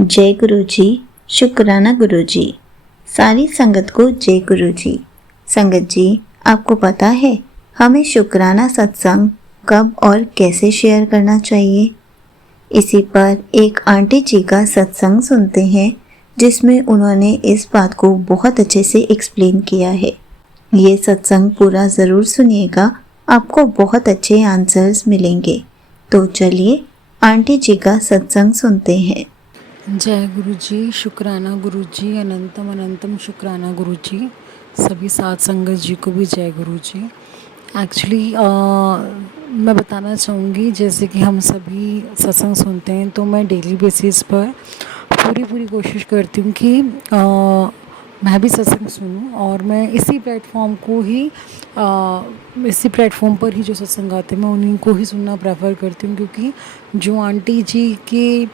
जय गुरु जी। शुक्राना गुरु जी। सारी संगत को जय गुरु जी। संगत जी, आपको पता है हमें शुक्राना सत्संग कब और कैसे शेयर करना चाहिए? इसी पर एक आंटी जी का सत्संग सुनते हैं जिसमें उन्होंने इस बात को बहुत अच्छे से एक्सप्लेन किया है। ये सत्संग पूरा ज़रूर सुनिएगा, आपको बहुत अच्छे आंसर्स मिलेंगे। तो चलिए आंटी जी का सत्संग सुनते हैं। जय गुरु जी, शुक्राना गुरु जी, अनंतम अनंतम शुक्राना गुरु जी। सभी साथ संगत जी को भी जय गुरु जी। एक्चुअली मैं बताना चाहूँगी, जैसे कि हम सभी सत्संग सुनते हैं तो मैं डेली बेसिस पर पूरी कोशिश करती हूँ कि मैं भी सत्संग सुनूं, और मैं इसी प्लेटफॉर्म को ही इसी प्लेटफॉर्म पर ही जो सत्संग आते हैं मैं उन्हीं को ही सुनना प्रेफर करती हूँ, क्योंकि जो आंटी जी के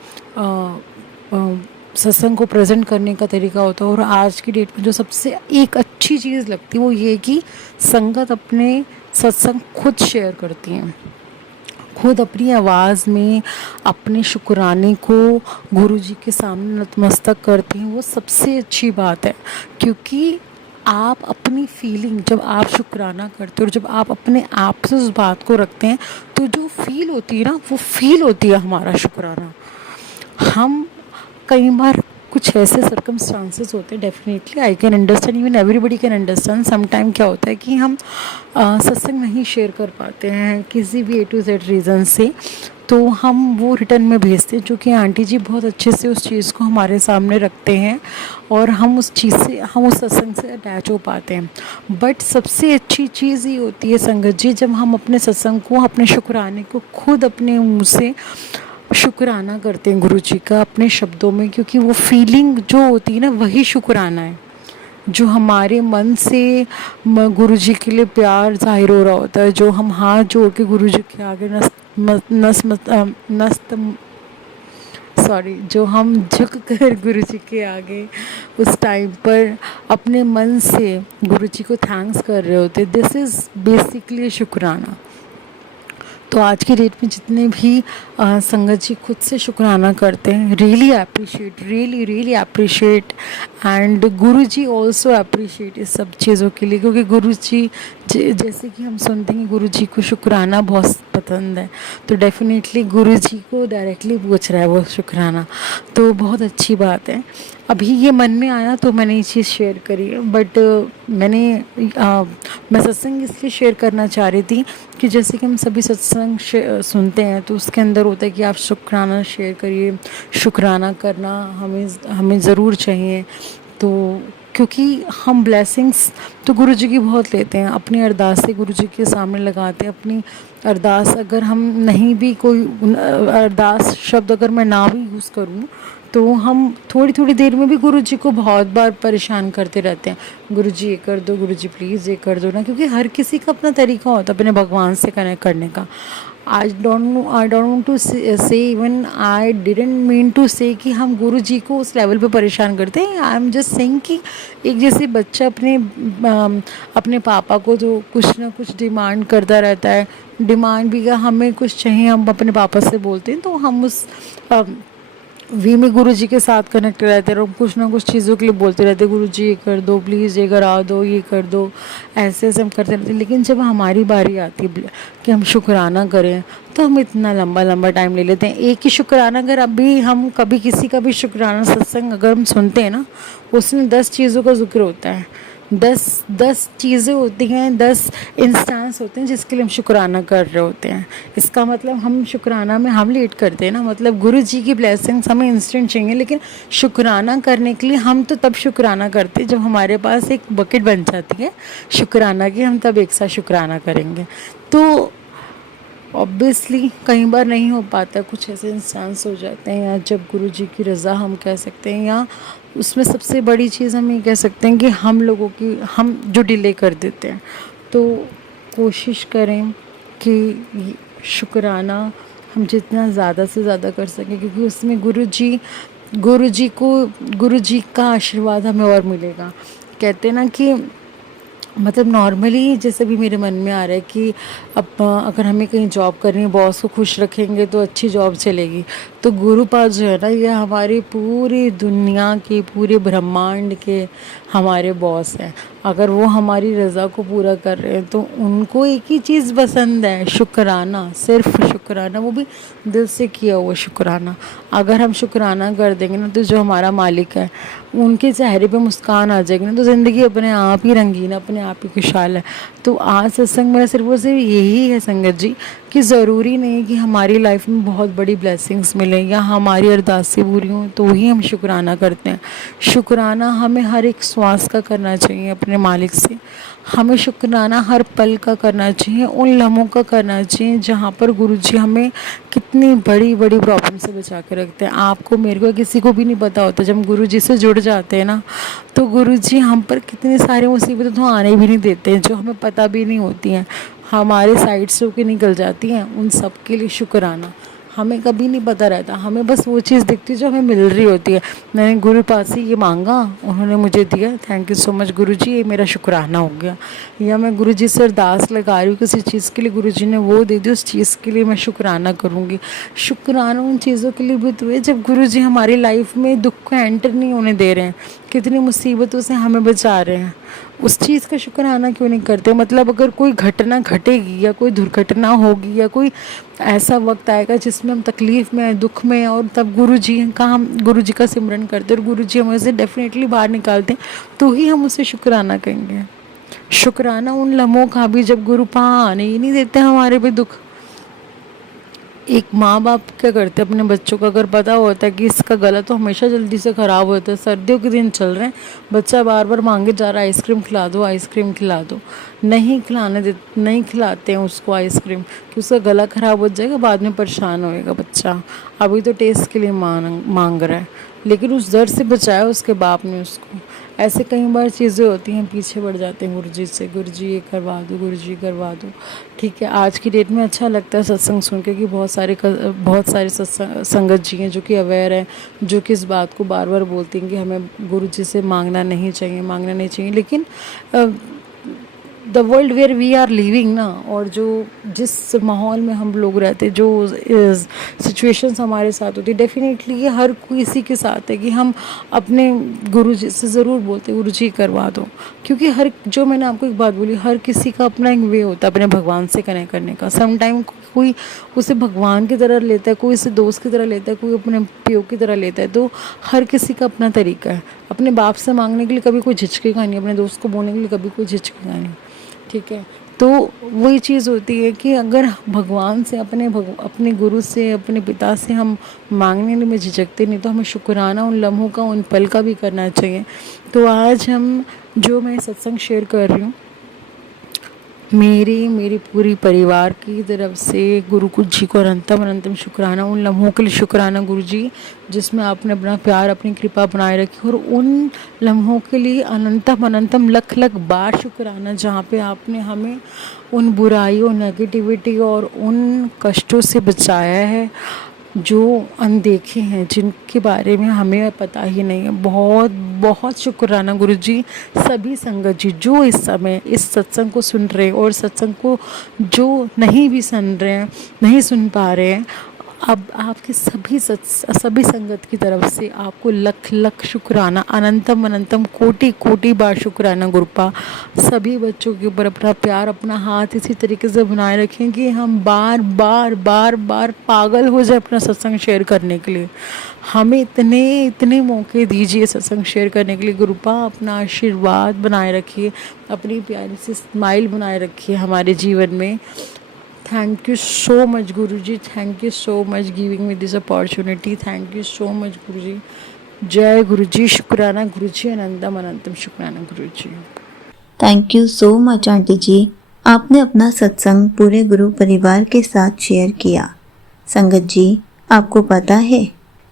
सत्संग को प्रेजेंट करने का तरीका होता है, और आज की डेट में जो सबसे एक अच्छी चीज़ लगती है वो ये कि संगत अपने सत्संग खुद शेयर करती हैं, खुद अपनी आवाज़ में अपने शुक्राने को गुरु जी के सामने नतमस्तक करती हैं। वो सबसे अच्छी बात है, क्योंकि आप अपनी फीलिंग जब आप शुक्राना करते हो और जब आप अपने आप से उस बात को रखते हैं तो जो फील होती है ना, वो फील होती है हमारा शुक्राना। हम कई बार कुछ ऐसे सर्कमस्टांसेस होते हैं, definitely I can understand, even everybody can understand. Some time क्या होता है कि हम सत्संग नहीं शेयर कर पाते हैं किसी भी A to Z रीज़न से, तो हम वो रिटर्न में भेजते हैं, जो कि आंटी जी बहुत अच्छे से उस चीज़ को हमारे सामने रखते हैं और हम उस चीज़ से, हम उस सत्संग से अटैच हो पाते हैं। बट सबसे अच्छी चीज़ ये होती है संगत जी, जब हम अपने सत्संग को, अपने शुक्राने को खुद अपने मुँह से शुक्राना करते हैं गुरु जी का अपने शब्दों में, क्योंकि वो फीलिंग जो होती है ना, वही शुक्राना है। जो हमारे मन से गुरु जी के लिए प्यार जाहिर हो रहा होता है, जो हम हाथ जोड़ के गुरु जी के आगे जो हम झुक कर गुरु जी के आगे उस टाइम पर अपने मन से गुरु जी को थैंक्स कर रहे होते, दिस इज़ बेसिकली शुक्राना। तो आज की डेट में जितने भी संगत जी खुद से शुक्राना करते हैं, really appreciate, really appreciate, and Guru ji also appreciate इस सब चीज़ों के लिए, क्योंकि गुरु जी जैसे कि हम सुनते हैं गुरु जी को शुक्राना बहुत पसंद है, तो डेफिनेटली गुरु जी को डायरेक्टली पूछ रहा है वो शुक्राना, तो बहुत अच्छी बात है। अभी ये मन में आया तो मैंने ये चीज़ शेयर करी है, बट मैं सत्संग इसलिए शेयर करना चाह रही थी कि जैसे कि हम सभी सत्संग सुनते हैं तो उसके अंदर होता है कि आप शुक्राना शेयर करिए, शुक्राना करना हमें ज़रूर चाहिए। तो क्योंकि हम ब्लेसिंग्स तो गुरु जी की बहुत लेते हैं, अपनी अरदास से गुरु जी के सामने लगाते हैं अपनी अरदास। अगर हम नहीं भी कोई अरदास शब्द अगर मैं ना भी यूज़ करूँ तो हम थोड़ी देर में भी गुरु जी को बहुत बार परेशान करते रहते हैं, गुरु जी ये कर दो, गुरु जी प्लीज़ ये कर दो ना, क्योंकि हर किसी का अपना तरीका होता है अपने भगवान से कनेक्ट करने का। I don't want to say, even I didn't mean to say कि हम गुरु जी को उस लेवल पे परेशान करते हैं। आई एम जस्ट सेइंग कि एक जैसे बच्चा अपने पापा को जो कुछ ना कुछ डिमांड करता रहता है, डिमांड भी का हमें कुछ चाहिए, हम अपने पापा से बोलते हैं, तो हम उस वी में गुरु जी के साथ कनेक्ट रहते हैं और कुछ ना कुछ चीज़ों के लिए बोलते रहते हैं, गुरु जी ये कर दो प्लीज़, ये करा दो, ये कर दो, ऐसे ऐसे हम करते रहते हैं। लेकिन जब हमारी बारी आती है कि हम शुक्राना करें तो हम इतना लंबा टाइम ले लेते हैं। एक ही शुक्राना, अगर अभी हम कभी किसी का भी शुक्राना सत्संग अगर हम सुनते हैं ना, उसमें 10 चीज़ों का जिक्र होता है, 10 चीज़ें होती हैं, 10 इंस्टेंस होते हैं जिसके लिए हम शुक्राना कर रहे होते हैं। इसका मतलब हम शुक्राना में हम लेट करते हैं ना, मतलब गुरु जी की ब्लेसिंग्स हमें इंस्टेंट चाहिए, लेकिन शुक्राना करने के लिए हम तो तब शुक्राना करते हैं जब हमारे पास एक बकेट बन जाती है शुक्राना की, हम तब एक साथ शुक्राना करेंगे। तो ऑब्वियसली कई बार नहीं हो पाता, कुछ ऐसे इंस्टेंस हो जाते हैं या जब गुरु जी की रज़ा हम कह सकते हैं, या उसमें सबसे बड़ी चीज़ हम ये कह सकते हैं कि हम जो डिले कर देते हैं। तो कोशिश करें कि शुक्राना हम जितना ज़्यादा से ज़्यादा कर सकें, क्योंकि उसमें गुरु जी का आशीर्वाद हमें और मिलेगा। कहते हैं ना कि मतलब नॉर्मली जैसे भी मेरे मन में आ रहा है कि अब अगर हमें कहीं जॉब करनी है, बॉस को खुश रखेंगे तो अच्छी जॉब चलेगी। तो गुरुपाद जो है ना, ये हमारी पूरी दुनिया के, पूरे ब्रह्मांड के हमारे बॉस हैं। अगर वो हमारी रज़ा को पूरा कर रहे हैं तो उनको एक ही चीज़ पसंद है, शुक्राना, सिर्फ शुक्राना, वो भी दिल से किया हुआ शुक्राना। अगर हम शुक्राना कर देंगे ना, तो जो हमारा मालिक है उनके चेहरे पे मुस्कान आ जाएगी ना, तो ज़िंदगी अपने आप ही रंगीन, अपने आप ही खुशहाल है। तो आज सत्संग मेरा सिर्फ और सिर्फ यही है संगत जी, कि ज़रूरी नहीं कि हमारी लाइफ में बहुत बड़ी ब्लेसिंग्स मिलें या हमारी अरदासें पूरी हों तो ही हम शुक्राना करते हैं। शुक्राना हमें हर एक श्वास का करना चाहिए अपने मालिक से। हमें शुक्राना हर पल का करना चाहिए, उन लम्हों का करना चाहिए जहाँ पर गुरुजी हमें कितनी बड़ी बड़ी प्रॉब्लम से बचा के रखते हैं। आपको, मेरे को, किसी को भी नहीं पता होता, जब गुरुजी से जुड़ जाते हैं ना, तो गुरुजी हम पर कितनी सारी मुसीबतें तो आने भी नहीं देते हैं, जो हमें पता भी नहीं होती हैं, हमारे साइड से होकर निकल जाती हैं। उन सब के लिए शुक्राना। हमें कभी नहीं पता रहता, हमें बस वो चीज़ दिखती है जो हमें मिल रही होती है। मैंने गुरु पास से ये मांगा, उन्होंने मुझे दिया, थैंक यू सो मच गुरुजी, ये मेरा शुक्राना हो गया। या मैं गुरुजी से अरदास लगा रही हूँ किसी चीज़ के लिए, गुरुजी ने वो दे दी, उस चीज़ के लिए मैं शुक्राना करूँगी। शुक्राना उन चीज़ों के लिए भी तो है जब गुरुजी हमारी लाइफ में दुख को एंटर नहीं होने दे रहे हैं, कितनी मुसीबतों से हमें बचा रहे हैं, उस चीज़ का शुक्राना क्यों नहीं करते। मतलब अगर कोई घटना घटेगी या कोई दुर्घटना होगी या कोई ऐसा वक्त आएगा जिसमें हम तकलीफ़ में हैं, दुख में हैं, और तब गुरु जी का सिमरन करते हैं और गुरु जी हमें उसे डेफिनेटली बाहर निकालते हैं, तो ही हम उसे शुक्राना कहेंगे। शुक्राना उन लम्हों का भी जब गुरु पा आने ही नहीं देते हमारे पे दुख। एक माँ बाप क्या करते हैं अपने बच्चों को, अगर पता होता है कि इसका गला तो हमेशा जल्दी से ख़राब होता है, सर्दियों के दिन चल रहे हैं, बच्चा बार बार मांगे जा रहा है आइसक्रीम खिला दो, आइसक्रीम खिला दो, नहीं खिलाते हैं उसको आइसक्रीम, कि उसका गला ख़राब हो जाएगा, बाद में परेशान होएगा बच्चा, अभी तो टेस्ट के लिए मांग रहा है, लेकिन उस दर्द से बचाया उसके बाप ने उसको। ऐसे कई बार चीज़ें होती हैं, पीछे बढ़ जाते हैं गुरुजी से, गुरुजी ये करवा दो, गुरुजी करवा दो। ठीक है, आज की डेट में अच्छा लगता है सत्संग सुन के कि बहुत सारे संगत जी हैं जो कि अवेयर हैं, जो कि इस बात को बार बार बोलती हैं कि हमें गुरुजी से मांगना नहीं चाहिए। लेकिन the world where we are living ना, और जो जिस माहौल में हम लोग रहते, जो सिचुएशंस हमारे साथ होती, डेफिनेटली ये हर किसी के साथ है कि हम अपने गुरुजी से ज़रूर बोलते गुरुजी करवा दो, क्योंकि जो मैंने आपको एक बात बोली, हर किसी का अपना एक वे होता है अपने भगवान से कनेक्ट करने का। समटाइम कोई उसे भगवान की तरह लेता है, कोई उसे दोस्त की तरह लेता है, कोई अपने पियो की तरह लेता है, तो हर किसी का अपना तरीका है। अपने बाप से मांगने के लिए कभी कोई झिझकेगा नहीं, अपने दोस्त को बोलने के लिए कभी कोई झिझकेगा नहीं। ठीक है, तो वही चीज़ होती है कि अगर भगवान से, अपने गुरु से, अपने पिता से हम मांगने में झिझकते नहीं, तो हमें शुक्राना उन लम्हों का, उन पल का भी करना चाहिए। तो आज मैं सत्संग शेयर कर रही हूँ, मेरी पूरी परिवार की तरफ से गुरु जी को अनंतम शुक्राना, उन लम्हों के लिए शुक्राना गुरु जी, जिसमें आपने अपना प्यार, अपनी कृपा बनाए रखी, और उन लम्हों के लिए अनंतम लख बार शुक्राना जहाँ पे आपने हमें उन बुराइयों, नेगेटिविटी और उन कष्टों से बचाया है जो अनदेखे हैं, जिनके बारे में हमें पता ही नहीं है। बहुत बहुत शुक्राना गुरुजी, सभी संगत जी जो इस समय इस सत्संग को सुन रहे हैं, और सत्संग को जो नहीं भी सुन रहे हैं, नहीं सुन पा रहे हैं, अब आपके सभी संगत की तरफ से आपको लख शुक्राना, अनंतम कोटि बार शुक्राना गुरुपा। सभी बच्चों के ऊपर अपना प्यार, अपना हाथ इसी तरीके से बनाए रखें कि हम बार पागल हो जाए अपना सत्संग शेयर करने के लिए। हमें इतने मौके दीजिए सत्संग शेयर करने के लिए गुरुपा। अपना आशीर्वाद बनाए रखिए, अपनी प्यारी सी स्माइल बनाए रखिए हमारे जीवन में। Thank you so much guruji, thank you so much giving me this opportunity, thank you so much guruji. जय गुरुजी, शुक्राना गुरुजी, अनंतम शुक्राना guruji. Thank you so much aunty ji, आपने अपना सत्संग पूरे गुरु परिवार के साथ शेयर किया। संगत जी, आपको पता है,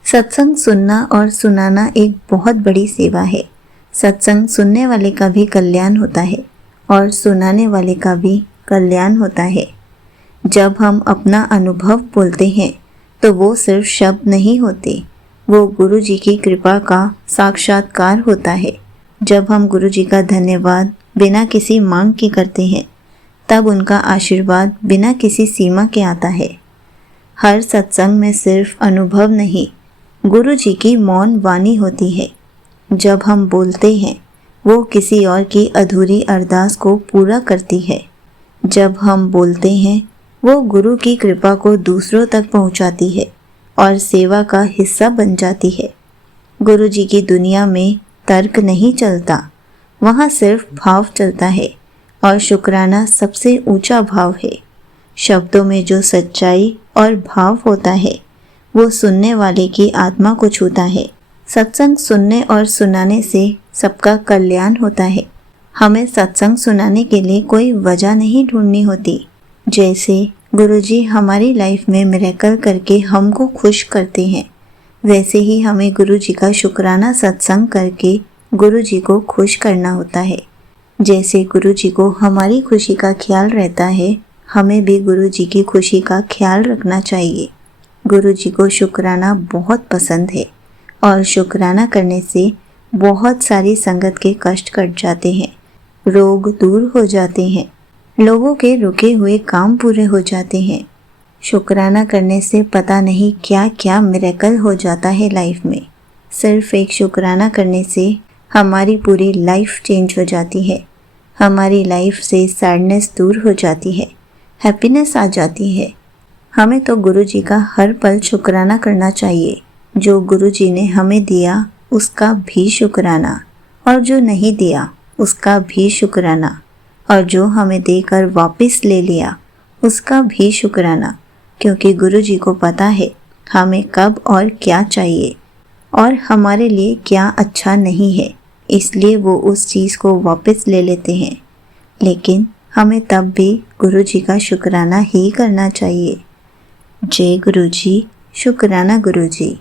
सत्संग सुनना और सुनाना एक बहुत बड़ी सेवा है। सत्संग सुनने वाले का भी कल्याण होता है और सुनाने वाले का भी कल्याण होता है। जब हम अपना अनुभव बोलते हैं तो वो सिर्फ शब्द नहीं होते, वो गुरु जी की कृपा का साक्षात्कार होता है। जब हम गुरु जी का धन्यवाद बिना किसी मांग के करते हैं, तब उनका आशीर्वाद बिना किसी सीमा के आता है। हर सत्संग में सिर्फ अनुभव नहीं, गुरु जी की मौन वाणी होती है। जब हम बोलते हैं, वो किसी और की अधूरी अरदास को पूरा करती है। जब हम बोलते हैं, वो गुरु की कृपा को दूसरों तक पहुंचाती है और सेवा का हिस्सा बन जाती है। गुरु जी की दुनिया में तर्क नहीं चलता, वहाँ सिर्फ भाव चलता है और शुक्राना सबसे ऊंचा भाव है। शब्दों में जो सच्चाई और भाव होता है, वो सुनने वाले की आत्मा को छूता है। सत्संग सुनने और सुनाने से सबका कल्याण होता है। हमें सत्संग सुनाने के लिए कोई वजह नहीं ढूंढनी होती। जैसे गुरुजी हमारी लाइफ में मिरेकल करके हमको खुश करते हैं, वैसे ही हमें गुरुजी का शुक्राना सत्संग करके गुरुजी को खुश करना होता है। जैसे गुरुजी को हमारी खुशी का ख्याल रहता है, हमें भी गुरुजी की खुशी का ख्याल रखना चाहिए। गुरुजी को शुक्राना बहुत पसंद है और शुक्राना करने से बहुत सारी संगत के कष्ट कट जाते हैं, रोग दूर हो जाते हैं, लोगों के रुके हुए काम पूरे हो जाते हैं। शुक्राना करने से पता नहीं क्या क्या मिरेकल हो जाता है लाइफ में। सिर्फ एक शुक्राना करने से हमारी पूरी लाइफ चेंज हो जाती है। हमारी लाइफ से सैडनेस दूर हो जाती है, हैप्पीनेस आ जाती है। हमें तो गुरुजी का हर पल शुक्राना करना चाहिए। जो गुरुजी ने हमें दिया उसका भी शुक्राना, और जो नहीं दिया उसका भी शुक्राना, और जो हमें देकर वापस ले लिया उसका भी शुक्राना। क्योंकि गुरुजी को पता है हमें कब और क्या चाहिए और हमारे लिए क्या अच्छा नहीं है, इसलिए वो उस चीज़ को वापस ले लेते हैं। लेकिन हमें तब भी गुरुजी का शुक्राना ही करना चाहिए। जय गुरुजी, शुक्राना गुरुजी।